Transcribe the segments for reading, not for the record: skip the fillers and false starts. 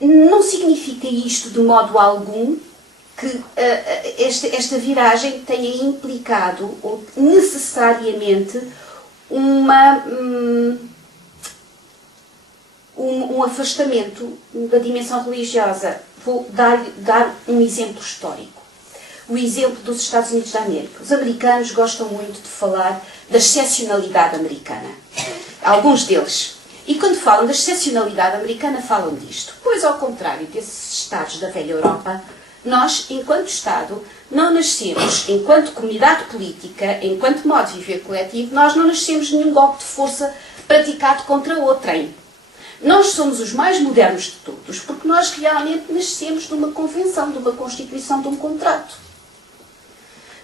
Não significa isto de modo algum que esta viragem tenha implicado necessariamente um afastamento da dimensão religiosa. Vou dar um exemplo histórico. O exemplo dos Estados Unidos da América. Os americanos gostam muito de falar da excepcionalidade americana. Alguns deles. E quando falam da excepcionalidade americana, falam disto. Pois, ao contrário desses Estados da velha Europa, nós, enquanto Estado, não nascemos, enquanto comunidade política, enquanto modo de viver coletivo, nós não nascemos de nenhum golpe de força praticado contra outrem. Nós somos os mais modernos de todos, porque nós realmente nascemos de uma convenção, de uma constituição, de um contrato.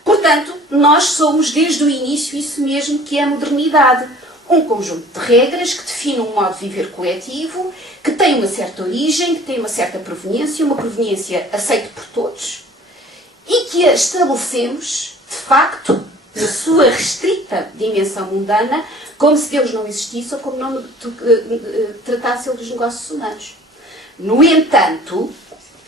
Portanto, nós somos desde o início isso mesmo que é a modernidade. Um conjunto de regras que definem um modo de viver coletivo, que tem uma certa origem, que tem uma certa proveniência, uma proveniência aceita por todos, e que a estabelecemos, de facto, na sua restrita dimensão mundana, como se Deus não existisse ou como não tratasse ele dos negócios humanos. No entanto,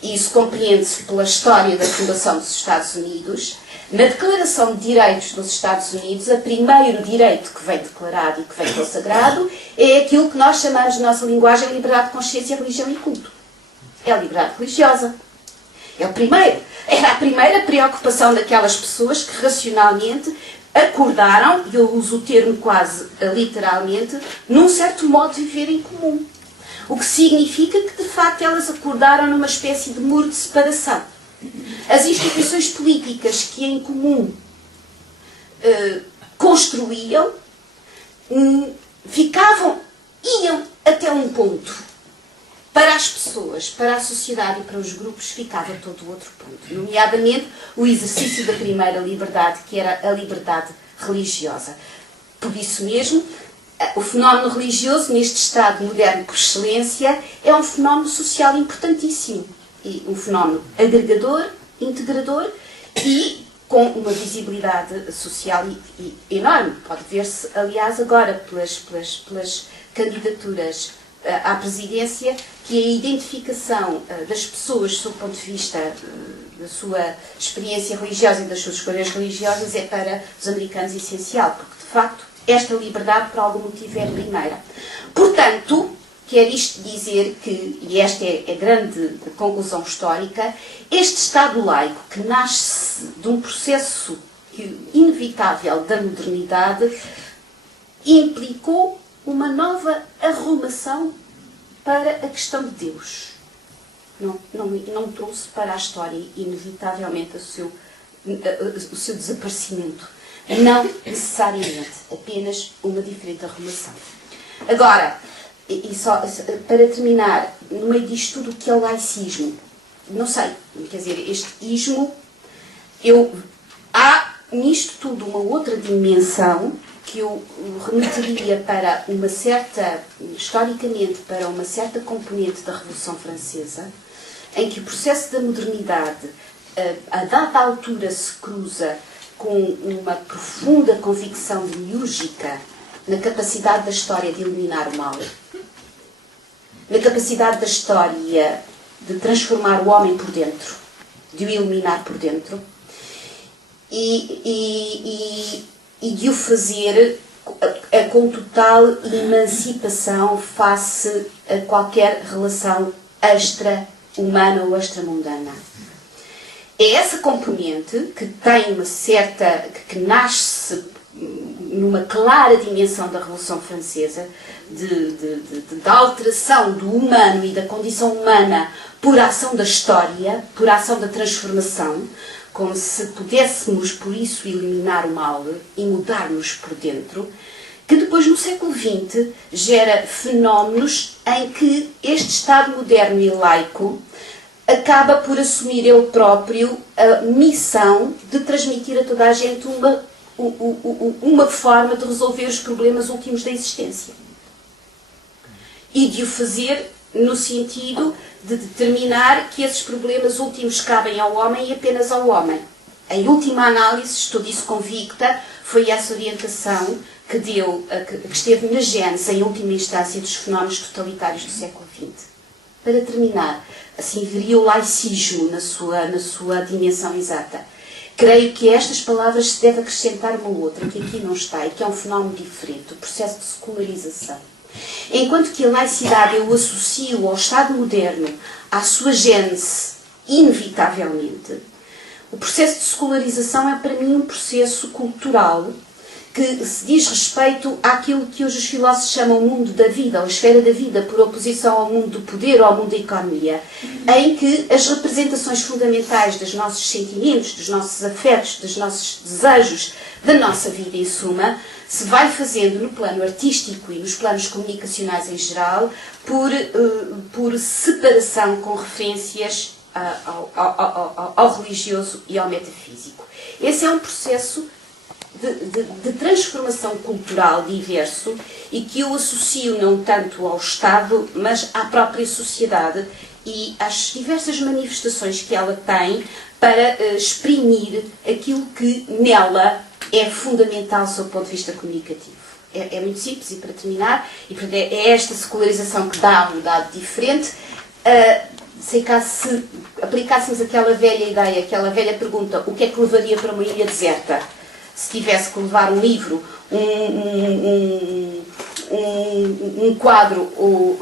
isso compreende-se pela história da fundação dos Estados Unidos, na Declaração de Direitos dos Estados Unidos, o primeiro direito que vem declarado e que vem consagrado é aquilo que nós chamamos, na nossa linguagem, liberdade de consciência, religião e culto. É a liberdade religiosa. É o primeiro. Era a primeira preocupação daquelas pessoas que racionalmente acordaram, e eu uso o termo quase literalmente, num certo modo de viver em comum. O que significa que, de facto, elas acordaram numa espécie de muro de separação. As instituições políticas que em comum construíam, iam até um ponto. Para as pessoas, para a sociedade e para os grupos, ficava todo outro ponto. Nomeadamente, o exercício da primeira liberdade, que era a liberdade religiosa. Por isso mesmo, o fenómeno religioso, neste Estado moderno por excelência, é um fenómeno social importantíssimo. E um fenómeno agregador, integrador e com uma visibilidade social enorme. Pode ver-se, aliás, agora pelas candidaturas à presidência, que a identificação das pessoas, sob o ponto de vista da sua experiência religiosa e das suas escolhas religiosas, é para os americanos essencial, porque, de facto, esta liberdade, por algum motivo, é a primeira. Portanto, quer isto dizer que, e esta é a grande conclusão histórica, este Estado laico, que nasce de um processo inevitável da modernidade, implicou uma nova arrumação para a questão de Deus. Não trouxe para a história, inevitavelmente, o seu desaparecimento. Não necessariamente, apenas uma diferente arrumação. Agora, e só para terminar, no meio disto tudo, o que é o laicismo? Não sei, quer dizer, este ismo, há nisto tudo uma outra dimensão que eu remeteria para uma certa, historicamente, para uma certa componente da Revolução Francesa, em que o processo da modernidade, a dada altura, se cruza com uma profunda convicção demiúrgica na capacidade da história de eliminar o mal, na capacidade da história de transformar o homem por dentro, de o eliminar por dentro, e de o fazer com total emancipação face a qualquer relação extra-humana ou extramundana. É essa componente que tem uma certa, que nasce numa clara dimensão da Revolução Francesa, da alteração do humano e da condição humana por ação da história, por ação da transformação, como se pudéssemos, por isso, eliminar o mal e mudar-nos por dentro, que depois, no século XX, gera fenómenos em que este Estado moderno e laico acaba por assumir ele próprio a missão de transmitir a toda a gente uma forma de resolver os problemas últimos da existência. E de o fazer no sentido de determinar que esses problemas últimos cabem ao homem e apenas ao homem. Em última análise, estou disso convicta, foi essa orientação que esteve na gênese, em última instância, dos fenómenos totalitários do século XX. Para terminar, assim veria o laicismo na sua dimensão exata. Creio que a estas palavras se deve acrescentar uma outra, que aqui não está, e que é um fenómeno diferente, o processo de secularização. Enquanto que a laicidade eu associo ao Estado moderno, à sua gênese, inevitavelmente, o processo de secularização é para mim um processo cultural que se diz respeito àquilo que hoje os filósofos chamam o mundo da vida, ou a esfera da vida, por oposição ao mundo do poder ou ao mundo da economia, em que as representações fundamentais dos nossos sentimentos, dos nossos afetos, dos nossos desejos, da nossa vida em suma, se vai fazendo no plano artístico e nos planos comunicacionais em geral, por separação com referências ao religioso e ao metafísico. Esse é um processo de transformação cultural diverso e que eu associo não tanto ao Estado, mas à própria sociedade e às diversas manifestações que ela tem para exprimir aquilo que nela é fundamental do seu ponto de vista comunicativo. É muito simples e para terminar, e é esta secularização que dá um dado diferente. Sei que se aplicássemos aquela velha ideia, aquela velha pergunta, o que é que levaria para uma ilha deserta? Se tivesse que levar um livro, um quadro, ou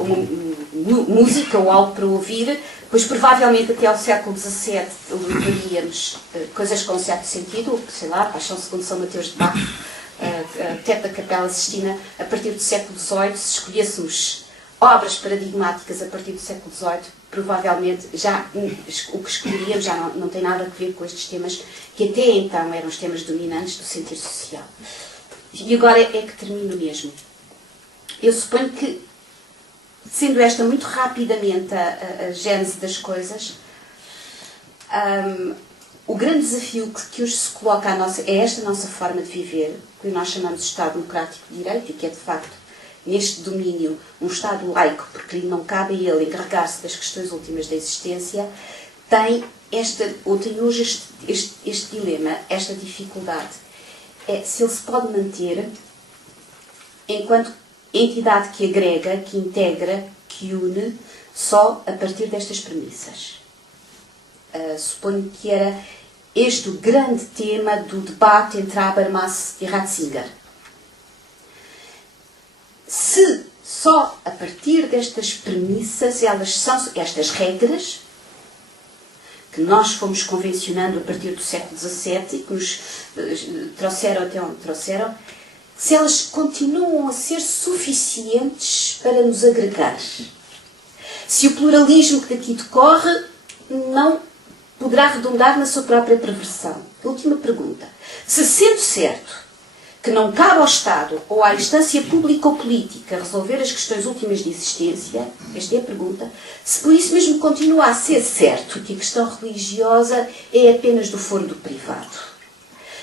música ou algo para ouvir, pois provavelmente até ao século XVII levaríamos coisas com certo sentido, sei lá, Paixão segundo São Mateus de Bach, Teto da Capela Sistina, a partir do século XVIII, se escolhêssemos obras paradigmáticas a partir do século XVIII, provavelmente já o que escolheríamos já não tem nada a ver com estes temas, que até então eram os temas dominantes do sentido social. E agora é que termino mesmo. Eu suponho que, sendo esta muito rapidamente a gênese das coisas, o grande desafio que hoje se coloca é esta nossa forma de viver, que nós chamamos de Estado Democrático de Direito, e que é de facto neste domínio um Estado laico, porque lhe não cabe a ele encarregar-se das questões últimas da existência, tem hoje este dilema, esta dificuldade. É se ele se pode manter enquanto entidade que agrega, que integra, que une, só a partir destas premissas. Suponho que era este o grande tema do debate entre Habermas e Ratzinger. Se só a partir destas premissas, elas são estas regras que nós fomos convencionando a partir do século XVII e que nos trouxeram até onde trouxeram, se elas continuam a ser suficientes para nos agregar. Se o pluralismo que daqui decorre não poderá redundar na sua própria perversão. Última pergunta. Se sendo certo que não cabe ao Estado ou à instância pública ou política resolver as questões últimas de existência, esta é a pergunta, se por isso mesmo continua a ser certo que a questão religiosa é apenas do foro do privado.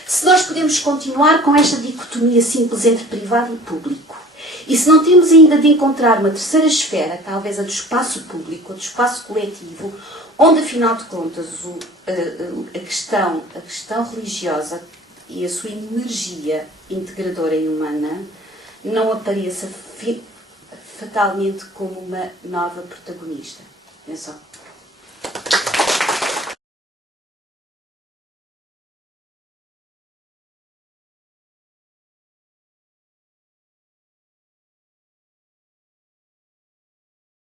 Se nós podemos continuar com esta dicotomia simples entre privado e público, e se não temos ainda de encontrar uma terceira esfera, talvez a do espaço público, a do espaço coletivo, onde afinal de contas a questão religiosa e a sua energia integradora e humana não apareça fatalmente como uma nova protagonista. É só.